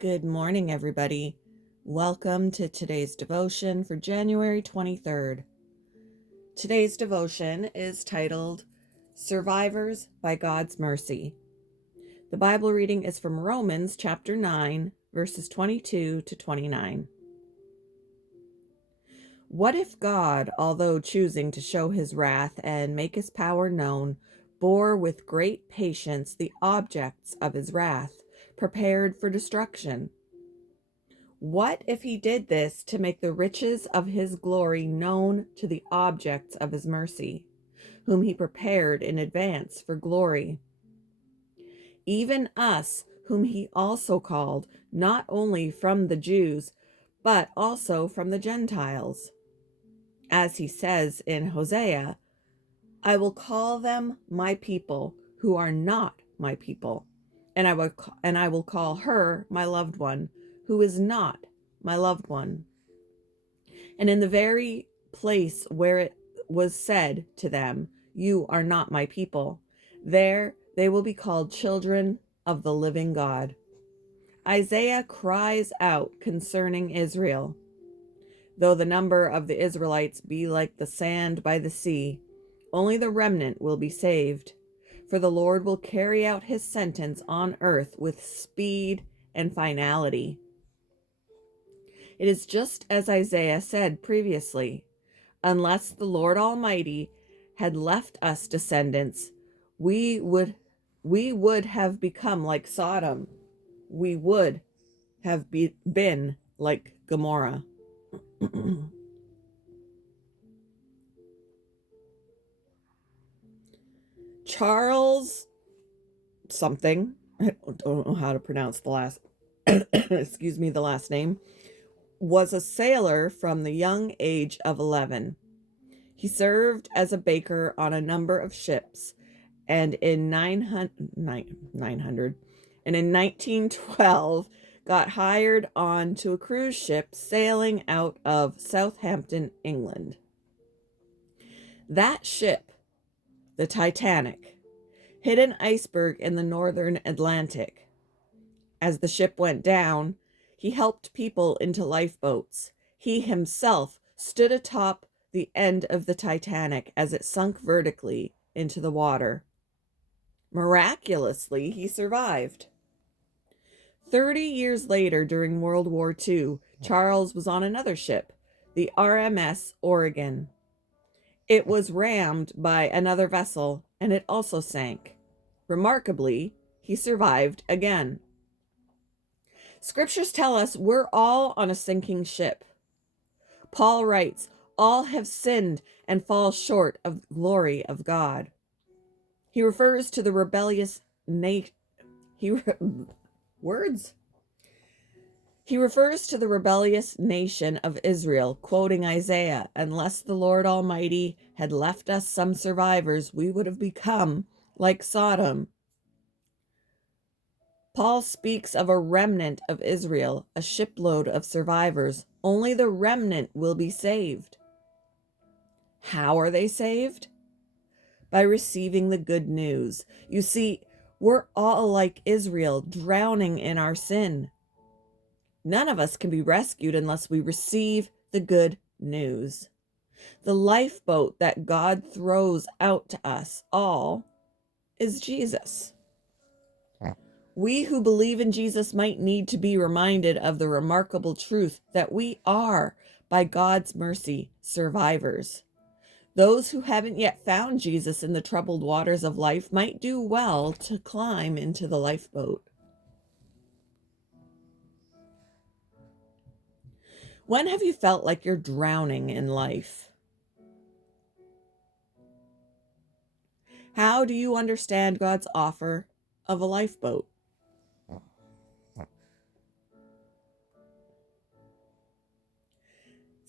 Good morning, everybody. Welcome to today's devotion for January 23rd. Today's devotion is titled Survivors by God's Mercy. The Bible reading is from Romans chapter 9, verses 22 to 29. What if God, although choosing to show his wrath and make his power known, bore with great patience the objects of his wrath, prepared for destruction? What if he did this to make the riches of his glory known to the objects of his mercy, whom he prepared in advance for glory? Even us, whom he also called, not only from the Jews, but also from the Gentiles. As he says in Hosea, I will call them my people who are not my people, and I will call her my loved one, who is not my loved one. And in the very place where it was said to them, you are not my people, there they will be called children of the living God. Isaiah cries out concerning Israel. Though the number of the Israelites be like the sand by the sea, only the remnant will be saved. For the Lord will carry out his sentence on earth with speed and finality. It is just as Isaiah said previously. Unless the Lord Almighty had left us descendants, we would have become like Sodom. We would have been like Gomorrah. Charles something, I don't know how to pronounce the last the last name, was a sailor from the young age of 11. He served as a baker on a number of ships, and in 1912 got hired on to a cruise ship sailing out of Southampton, England. That ship, the Titanic, hit an iceberg in the northern Atlantic. As the ship went down, he helped people into lifeboats. He himself stood atop the end of the Titanic as it sunk vertically into the water. Miraculously, he survived. 30 years later, during World War II, Charles was on another ship, the RMS Oregon. It was rammed by another vessel, and it also sank. Remarkably, he survived again. Scriptures tell us we're all on a sinking ship. Paul writes, all have sinned and fall short of the glory of God. He refers to the rebellious nation. He refers to the rebellious nation of Israel, quoting Isaiah, unless the Lord Almighty had left us some survivors, we would have become like Sodom. Paul speaks of a remnant of Israel, a shipload of survivors. Only the remnant will be saved. How are they saved? By receiving the good news. You see, we're all like Israel, drowning in our sin. None of us can be rescued unless we receive the good news. The lifeboat that God throws out to us all is Jesus. We who believe in Jesus might need to be reminded of the remarkable truth that we are, by God's mercy, survivors. Those who haven't yet found Jesus in the troubled waters of life might do well to climb into the lifeboat. When have you felt like you're drowning in life? How do you understand God's offer of a lifeboat?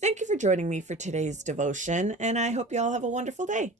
Thank you for joining me for today's devotion, and I hope you all have a wonderful day.